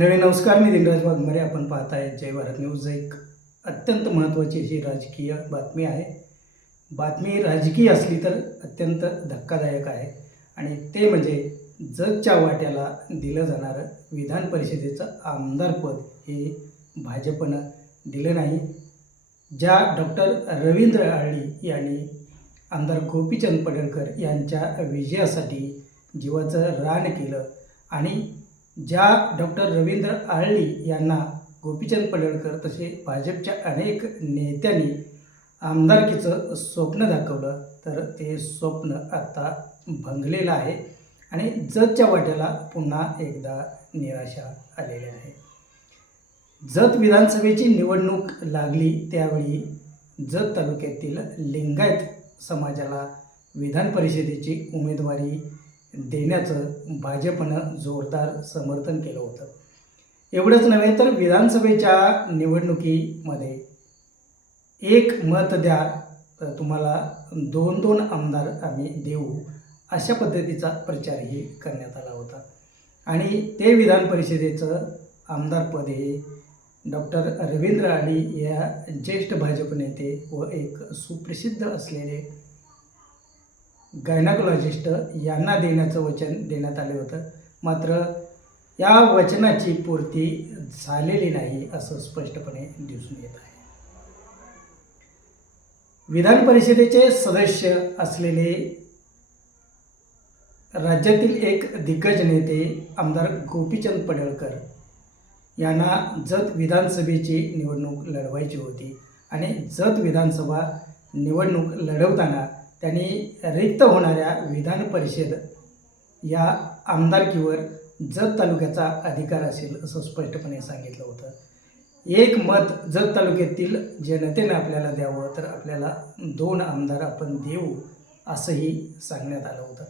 नवे नमस्कार मी दिनराज वाघमारे. आपण पाहत जय भारत न्यूज. एक अत्यंत महत्त्वाची अशी राजकीय बातमी आहे. बातमी राजकीय असली तर अत्यंत धक्कादायक आहे. आणि ते म्हणजे जगच्या वाट्याला दिलं जाणारं विधान परिषदेचं आमदारपद हे भाजपनं दिलं नाही. ज्या डॉक्टर रवींद्र आळी यांनी आमदार गोपीचंद पडळकर यांच्या विजयासाठी जीवाचं रान केलं आणि ज्या डॉक्टर रवींद्र आळळी यांना गोपीचंद पडळकर तसे भाजपच्या अनेक नेत्यांनी आमदारकीचं स्वप्न दाखवलं तर ते स्वप्न आता भंगलेलं आहे आणि जतच्या वाट्याला पुन्हा एकदा निराशा आलेली आहे जत विधानसभेची निवडणूक लागली त्यावेळी जत तालुक्यातील लिंगायत समाजाला विधान परिषदेची उमेदवारी देण्याचं भाजपनं जोरदार समर्थन केलं होतं. एवढंच नव्हे तर विधानसभेच्या निवडणुकीमध्ये एक मत द्या तर तुम्हाला दोन दोन आमदार आम्ही देऊ अशा पद्धतीचा प्रचारही करण्यात आला होता. आणि ते विधान परिषदेचं आमदारपद हे डॉक्टर रवींद्र आडी या ज्येष्ठ भाजप नेते व एक सुप्रसिद्ध असलेले गायनाकोलॉजिस्ट यांना देण्याचं वचन देण्यात आले होतं. मात्र या वचनाची पूर्ती झालेली नाही असं स्पष्टपणे दिसून येत आहे. विधान परिषदेचे सदस्य असलेले राज्यातील एक दिग्गज नेते आमदार गोपीचंद पडळकर यांना जत विधानसभेची निवडणूक लढवायची होती आणि जत विधानसभा निवडणूक लढवताना त्यांनी रिक्त होणाऱ्या विधान परिषद या आमदारकीवर जत तालुक्याचा अधिकार असेल असं स्पष्टपणे सांगितलं होतं. एक मत जत तालुक्यातील जनतेने आपल्याला द्यावं तर आपल्याला दोन आमदार आपण देऊ असंही सांगण्यात आलं होतं.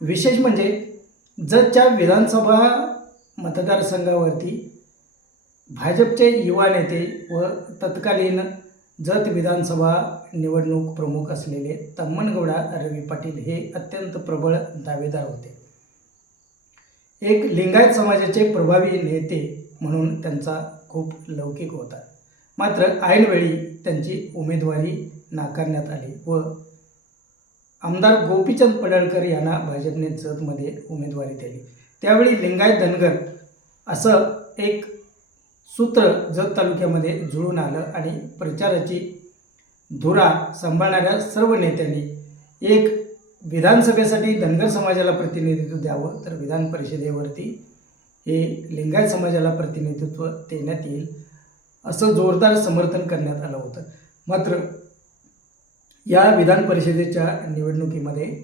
विशेष म्हणजे जतच्या विधानसभा मतदारसंघावरती भाजपचे युवा नेते व तत्कालीन जत विधानसभा निवडणूक प्रमुख असलेले तम्मनगौडा रवी पाटील हे अत्यंत प्रबळ दावेदार होते. एक लिंगायत समाजाचे प्रभावी नेते म्हणून त्यांचा खूप लौकिक होता. मात्र ऐनवेळी त्यांची उमेदवारी नाकारण्यात आली व आमदार गोपीचंद पडळकर यांना भाजपने जतमध्ये उमेदवारी दिली. त्यावेळी लिंगायत धनगर असं एक सूत्र जत तालुक्यामध्ये जुळून आलं आणि प्रचाराची धुरा सांभाळणाऱ्या सर्व नेत्यांनी एक विधानसभेसाठी धनगर समाजाला प्रतिनिधित्व द्यावं तर विधान परिषदेवरती हे लिंगायत समाजाला प्रतिनिधित्व देण्यात येईल असं जोरदार समर्थन करण्यात आलं होतं. मात्र या विधान परिषदेच्या निवडणुकीमध्ये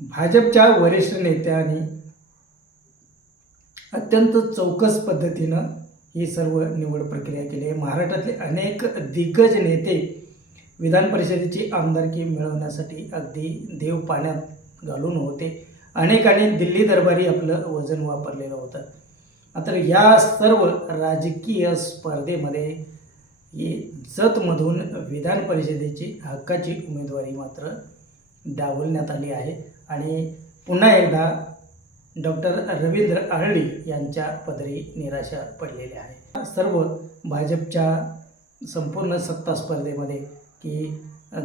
भाजपच्या वरिष्ठ नेत्यांनी अत्यंत चौकस पद्धतीनं ही सर्व निवड प्रक्रिया केली आहे. महाराष्ट्रातले अनेक दिग्गज नेते विधान परिषदेची आमदारकी मिळवण्यासाठी अगदी देव पाण्यात घालून होते. अनेकांनी दिल्ली दरबारी आपलं वजन वापरलेलं होतं. मात्र या सर्व राजकीय स्पर्धेमध्ये ही जतमधून विधान परिषदेची हक्काची उमेदवारी मात्र डावलण्यात आली आहे. आणि पुन्हा एकदा डॉक्टर रवींद्र आळी यांच्या पदरी निराशा पडलेल्या आहे सर्व भाजपच्या संपूर्ण सत्ता स्पर्धेमध्ये की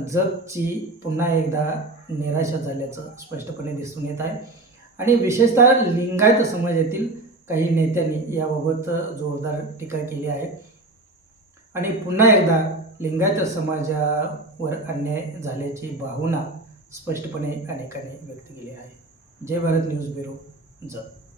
जगची पुन्हा एकदा निराशा झाल्याचं स्पष्टपणे दिसून येत आहे. आणि विशेषतः लिंगायत समाजातील काही नेत्यांनी याबाबत जोरदार टीका केली आहे. आणि पुन्हा एकदा लिंगायत समाजावर अन्याय झाल्याची भावना स्पष्टपणे अनेकांनी व्यक्त केली आहे. Jai Bharat news bureau. जा.